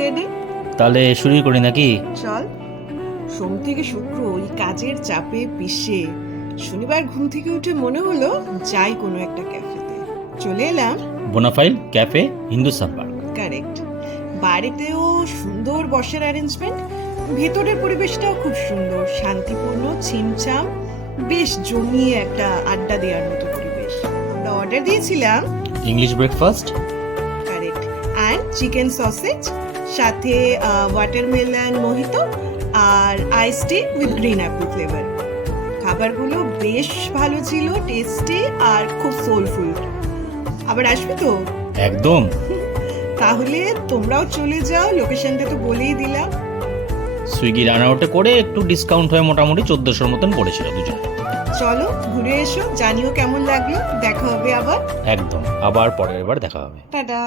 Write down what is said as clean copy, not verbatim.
Ready. তাহলে শুরু করি নাকি? চল। সোম থেকে শুক্র এই কাজের চাপে পিষে শনিবার ঘুম থেকে উঠে মনে হলো যাই কোনো একটা ক্যাফেতে। চলে এলাম বোনাফাইল ক্যাফে হিন্দুস্তান পার্ক। কারেক্ট। বাড়িতেও সুন্দর বসার অ্যারেঞ্জমেন্ট, ভেতরের পরিবেশটাও খুব সুন্দর, শান্তিপূর্ণ, ছিমছাম, বেশ জমিয়ে একটা আড্ডা দেওয়ার মতো পরিবেশ। আমরা অর্ডার দিয়েছিলাম English breakfast, correct, and chicken sausage, সাথে ওয়াটারমেলন মোহিতো আর ice tea with green apple flavour. খাবারগুলো বেশ ভালো ছিল, টেস্টি আর খুব সোলফুল। আবার আসবে তো? একদম। তাহলে তোমরাও চলে যাও, লোকেশনটা তো বলেই দিলাম। সুইগি রানআউটে করে একটু ডিসকাউন্ট হয়ে মোটামুটি 1400 মতন পড়েছিল দুজন। চলো ঘুরে এসো, জানিও কেমন লাগলো। দেখা হবে আবার। একদম, আবার পরের বার দেখা হবে। টাটা।